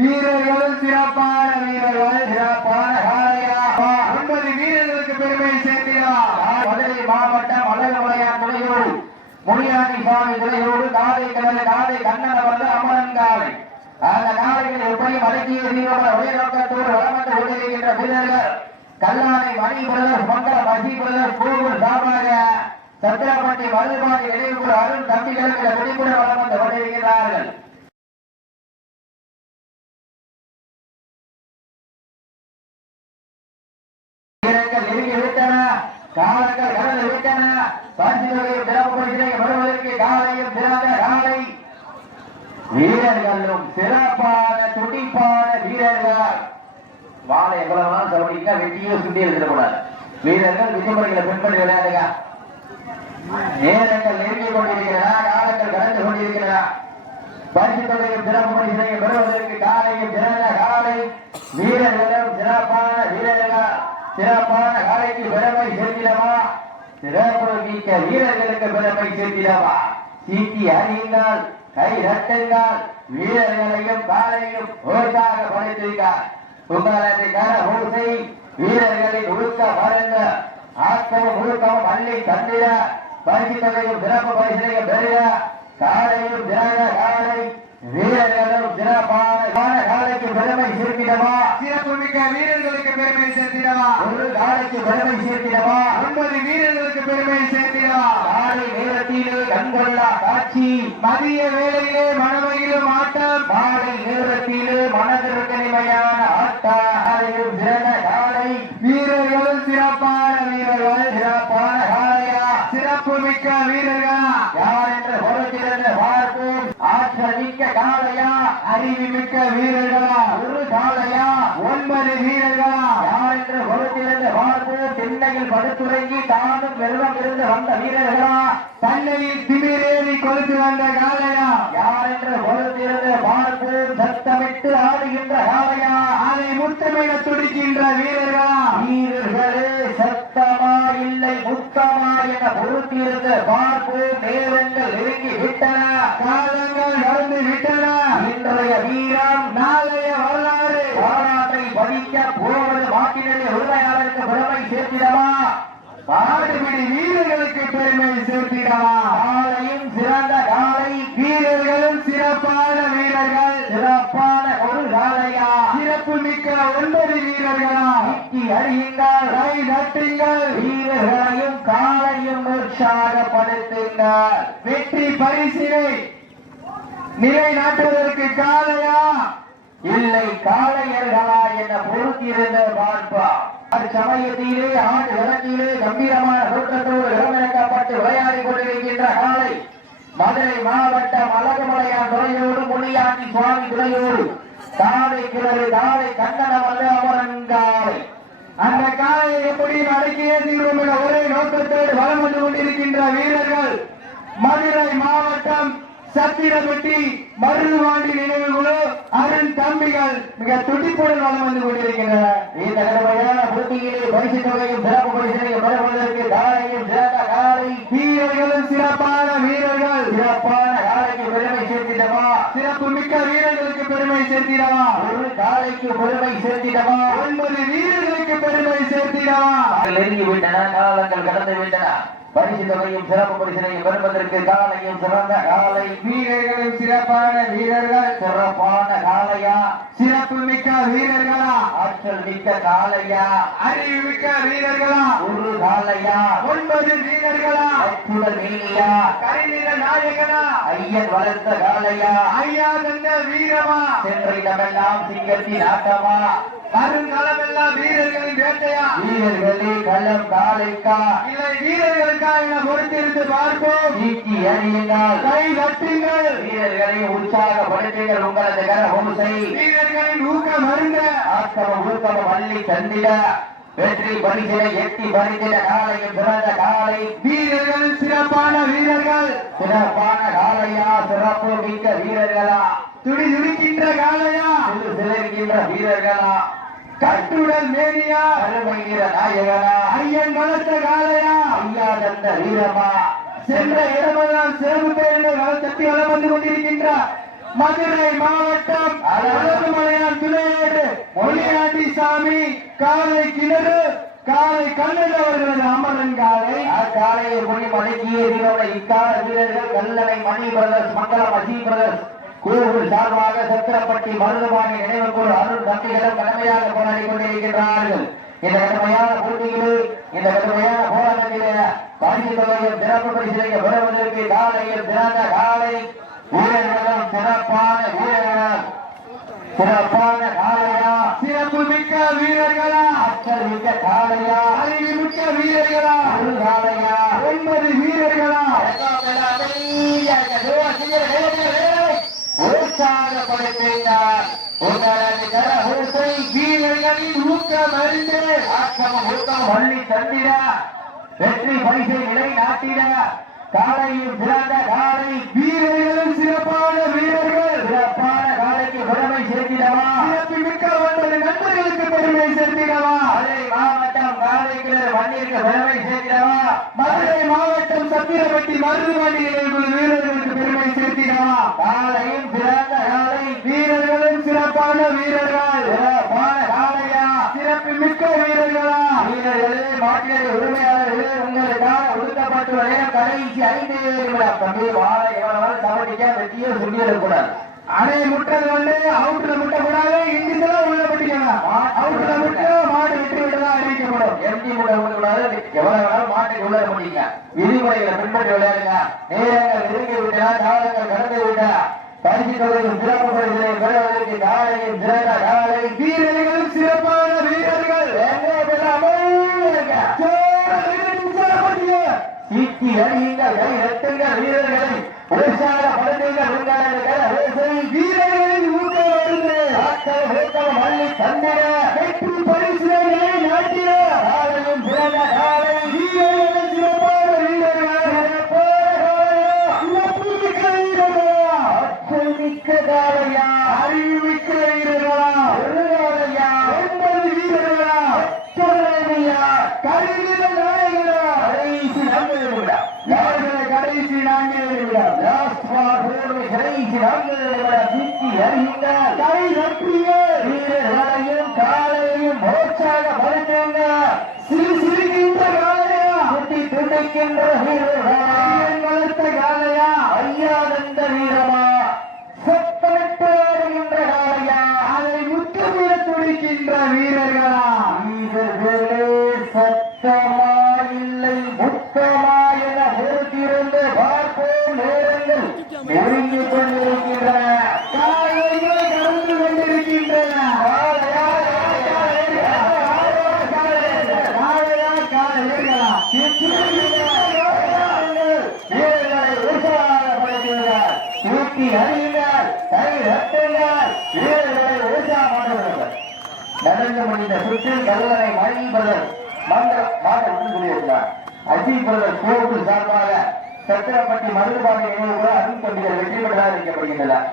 வீரர்களும் சிறப்பான வீரர்கள் சிறப்பான காளையா 9 வீரர்களுக்கு பெருமை சேர்க்கிறார். மதுரை மாவட்டம் அழகுமலையான் துணையோடு முனியாண்டி சுவாமி துணையோடு காலை கடல் காலை கண்ணன் அவர்கள் அமரன் காலை அந்த காலைகள் எப்படியும் அடக்கிய தீவிர ஒரே நோக்கத்தோடு வளமந்து கொண்டிருக்கின்ற வீரர்கள் கல்லானை மணி பிரதர்ஸ் மங்கள மசி பிரதர்ஸ் கோவில் சார்பாக சத்திரப்பட்டி மருதுபாண்டி நினைவுக்குழு அருண் தம்பிகளுக்கு வெளிப்புற வளமந்து கொண்டிருக்கிறார்கள். நெருங்கிவிட்டன காலங்கள் கடந்து விட்டன. பரிசுகளையும் சிறப்பு வருவதற்கு காலையும் சிறந்த காலை வீரர்களும் சிறப்பான துடிப்பான வீரர்கள். வாழை எவ்வளவு சொல்றீங்க வெட்டியோ சுண்டி எழுதிடக்கூடாது. வீரர்கள் விதிமுறைகளை பின்பற்றி விளையாடுங்க. நேரங்கள் நெருங்கிக் கொண்டிருக்கிறதா காலங்கள் கடந்து கொண்டிருக்கிறதா. பரிசுகளையும் சிறப்பு பரிசுகளையும் பெறுவதற்கு காலையும் சிறந்த காலை வீரர்களும் சிறப்பான வீரர்கள் சிறப்பான காலைக்கு பெருமை சேர்த்திடவா சிறப்பு மிக்க வீரர்களுக்கு பெருமை சேர்த்திடவா. சீட்டி அறியுங்கள் கை ரட்டுங்கள் வீரர்களையும் காலையும் ஓட்டாக படைத்திருக்கார். உங்களது கர ஓசை வீரர்களின் ஒழுக்க மறந்த ஆக்கமும் ஒழுக்கமும் அள்ளி தந்திட பரிசுகளையும் சிறப்பு பரிசுகளையும் பெறுக. காலையும் சிறந்த காலை வீரர்களும் சிறப்பான காலைக்கு பெருமை சேர்த்திடவா சிறப்பு மிக்க வீரர்களுக்கு பெருமை சேர்த்திடவா ஒரு காலைக்கு பெருமை சேர்த்திடவா 9 வீரர்களுக்கு பெருமை சேர்த்திடவா. காலை நேரத்திலே கண்கொள்ளா காட்சி மதிய வேளையிலே மனமையிலும் ஆட்டம் மாலை நேரத்திலே மனதிற்கு நிலையான ஆட்டம் சிறந்த காலை வீரர்களும் சிறப்பான வீரர்கள் சிறப்பான காலையா சிறப்பு மிக்க வீரர்களா யார் என்று பொறுத்திருந்து பார்ப்போம். ஆற்றல் மிக்க காளையா அறிவு மிக்க வீரர்களா ஒரு காளையா 9 வீரர்களா யார் என்று பொறுத்திருந்து பார்ப்போம். சென்னையில் படுத்துறங்கி தானும் வெள்ளம் இருந்து வந்த வீரர்களா தன்னையில் திமிரேறி கொலுத்து வந்த காளையா யார் என்று பொறுத்திருந்து பார்ப்போம். சத்தமிட்டு ஆடுகின்ற காளையா அதை முத்தமிட துடிக்கின்ற வீரர்களா வீரர்களே சத்தமா இல்லை முத்தமா என பொறுத்திருந்து பார்ப்போம். நேரங்கள் நெருங்கி விட்டன காலங்கள் நடந்து விட்டன. இன்றைய வீரம் நாளைய வரலாறு வரலாற்றை பதிக்க போவது மாட்டினே உரிமையாளருக்கு பெருமை சேர்த்திடவா பாடுபிடி வீரர்களுக்கு பெருமை சேர்த்திடவா. காலையும் சிறந்த காலை வீரர்களும் சிறப்பான வீரர்கள் சிறப்பான ஒரு காலையா சிறப்பு மிக்க 9 வீரர்களா இக்கி அறியுங்கள் கை நட்டுங்கள் வீரர்களையும் காலையும் உற்சாகப்படுத்துங்கள். வெற்றி பரிசினை நிலை நாட்டுவதற்கு காளையா இல்லை காளையர்களா என பொறுத்திருந்த பார்ப்பா. சமயத்திலே ஆண்டு விளக்கிலே கம்பீரமான தோற்றத்தோடு இடமிறக்கப்பட்டு விளையாடி கொண்டிருக்கின்ற காலை மதுரை மாவட்டம் அழகுமலையான் துறையோடு முனியாண்டி சுவாமி துறையோடு காலை கிளறு காலை கண்ணன வந்து அமரன் காலை அந்த காலையை எப்படி அடக்கியே தீர்வோம் என ஒரே நோக்கத்தோடு வலம் வந்து கொண்டிருக்கின்ற வீரர்கள் மதுரை மாவட்டம் சத்திரப்பட்டி மருதுபாண்டி நினைவுக்குழு அருண் தம்பிகள் மிக துடிப்புடன் வளம் வந்து கொண்டிருக்கின்றனர். இந்த கடுமையான போட்டியிலே பரிசு தொகையும் சிறப்பு பரிசனையும் பெறுவதற்கு காலையும் சிறந்த காலை வீரர்களும் சிறப்பான வீரர்கள் சிறப்பான காலைக்கு பெருமை சேர்த்திடவா சிறப்பு மிக்க வீரர்களுக்கு பெருமை சேர்த்திடவா ஒரு காலைக்கு பெருமை சேர்த்திடவா 9 வீரர்களுக்கு பெருமை சேர்த்திடவா. நெருங்கி விட்டன காலங்கள் கடந்து விட்டன. பரிசு தொகையும் சிறப்பு பரிசனையும் பெறுவதற்கு காலையும் சிறந்த காலை வீரர்களும் சிறப்பான வீரர்கள் சிறப்பான காலையா சிறப்பு மிக்க வீரர்களா ஆற்றல் மிக்க காலையா அறிவு மிக்க வீரர்களா ஒரு காலையா 9 வீரர்களா அற்புதல் நீலியா கரிநில நாயகனா ஐயன் வளர்த்த காலையா ஐயா தந்த வீரமா சென்றிடமெல்லாம் சிங்கத்தின் ஆட்டமா வருங்காலமெல்லாம் வீரர்களின் வேட்டையா வீரர்களே களம் காலைக்கா இல்லை வீரர்களுக்கா என பொறுத்திருந்து பார்ப்போம். நீக்கி அறியுங்கள் கை தட்டுங்கள் வீரர்களை உற்சாகப்படுத்துங்கள். உங்களது கர ஓசை வீரர்களின் ஊக்கம் அருந்த ஆக்கமும் ஊக்கமும் அள்ளி தந்திட வெற்றி பரிசிலை எட்டி பறித்திட காலையும் சிறந்த காலை வீரர்கள் சிறப்பான வீரர்கள் சிறப்பான காலையா சிறப்பு மிக்க வீரர்களா துடி துடிக்கின்ற காலையா சிலர்கின்ற வீரர்களா கட்டுடல் மேனியா அருமைகிற நாயகனா ஐயன் வளர்த்த காலையா ஐயா தந்த வீரமா சென்ற இடமெல்லாம் சிறப்பு பெயர்கள் தட்டி வளம் வந்து கொண்டிருக்கின்ற மதுரை மாவட்டம் அழகுமலை காலை கிணறு காலை கல்லணை வருகிறது அமரன் காலை காலையை மொழி மடக்கிய இக்கால வீரர்கள் கல்லணை மணி பிரதர்ஸ் மங்களம் அஜி பிரதர்ஸ் கூறுகள் சார்பாக சத்திரப்பட்டி மருதுபாணி நினைவு கூறு அருள் தம்பிகளும் கடமையாக போராடி கொண்டிருக்கின்றார்கள். இந்த கடுமையான போட்டியிலே இந்த கடுமையான போராட்டத்திலே பரிசு தொகையும் சிறப்பு பரிசீலிக்க பெறுவதற்கு காலையில் சிறந்த காலை வீரர்களும் சிறப்பான காலையா சிறப்பு மிக்க வீரர்களா அச்சல் மிக்க காலையா அறிவு மிக்க வீரர்களா ஒரு காலையா 9 வீரர்களா உற்சாகப்படுத்தினார். உங்களது கரகோசை வீரர்களின் ஊக்கம் அறிந்து ஆக்கமும் ஊக்கம் வள்ளி தந்திட வெற்றி பரிசை நிலைநாட்டிட காலையில் சிறந்த காலை வீரர்களும் சிறப்பான வீரர்கள் சிறப்பான காலைக்கு பெருமை சேர்த்திடவா சிறப்பு மிக்க 9 நண்பர்களுக்கு பெருமை சேர்த்திடவா மதுரை மாவட்டம் காலைக்கு மண்ணிற்கு பெருமை சேர்த்திடவா மதுரை மாவட்டம் சத்திரப்பட்டி மருதுவாடி நிலைக்குழு வீரர்களுக்கு பெருமை சேர்த்திடவா காலையும் சிறந்த காலை வீரர்களும் சிறப்பான வீரர்கள் சிறப்பான காலையா சிறப்பு மிக்க வீரர்களா வீரர்களே மாட்டியது உரிமையாளர்களே உங்களுக்காக ஒதுக்கப்பட்டுள்ள நேரம் கடைசி 5 நிமிடம். தம்பி வாழை எவ்வளவு தவறிக்க வெற்றியோ சொல்லிடக்கூடாது. அணை முட்டது வந்து அவுட்ல முட்ட கூடாது இங்கிலீஷ்லாம் உள்ள பட்டிக்கங்க அவுட்ல முட்ட மாடு வெற்றி விட்டதா அறிவிக்கப்படும். எம்டி முட்டை கூடாது எவ்வளவு வேணாலும் மாட்டுக்கு உள்ள பண்ணிக்க விதிமுறைகளை பின்பற்றி விளையாடுங்க. நேரங்கள் நெருங்கி விட்டா காலங்கள் கடந்து விட்டா பரிசு தொகையும் சிறப்பு பரிசுகளை பெறுவதற்கு காலையும் சிறந்த காலை வீரர்களும் சிறப்பான வீரர்கள் சீட்டி அடியுங்கள் கை எட்டுங்கள் வீரர்களை உற்சாகப்படுத்துங்கள் வீரர்களின் ஊக்கம் வருது ஊக்கம் மல்லி தந்திர வெற்றி பரிசுகளை நாட்டிய காலையும் சிறந்த காலை வீரர்கள் சிறப்பான வீரர்கள் சிறப்பு மிக்க வீரர்களா மிக்க காலையா அறிவு மிக்க வீரர்களா ஒரு காலையா 9 வீரர்களா கருவில நாயகரா கடைசி 4 நிமிடம் கடைசி 4 நிமிடம் கடைசி 4 நிமிடம் சீட்டி அறியுங்கள் கை நன்றிய வீரர்களையும் காலையும் உற்சாகப்படுத்துங்க சிரிக்கின்ற காலையா சுட்டி துடிக்கின்ற வீரர்கள் வளர்த்த காலையா ஐயானந்த வீரமா சொத்தமிட்டு ஆடுகின்ற காலையா அதை முத்தமிட துடிக்கின்ற வீரர்களா வீரர்களே சத்தமா இல்லை முத்தமா என பொறுத்திருந்து பார்ப்போம். நேரங்கள் நெருங்கிக் கொண்டிருக்கின்றன. காலைகள் கடந்து கொண்டிருக்கின்றன வீரர்களை உற்சாகப்படுத்துகிறார். தூக்கி அறியுங்கள் கை ரட்டுங்கள் வீரர்களை உற்சாகப்படுத்துகிறார். நடந்து முடிந்த சுற்றில் கல்லறை மணி பிரதர் மாட்ட சொல்லியிருந்தார். அஜித் பிரதர் கோர்ட்டு சார்பாக சத்திரப்பட்டி மருதுபாணி நினைவு கூட அருண் தம்பிகள் வெற்றி பெற்றதாக இருக்கப்படுகின்றனர்.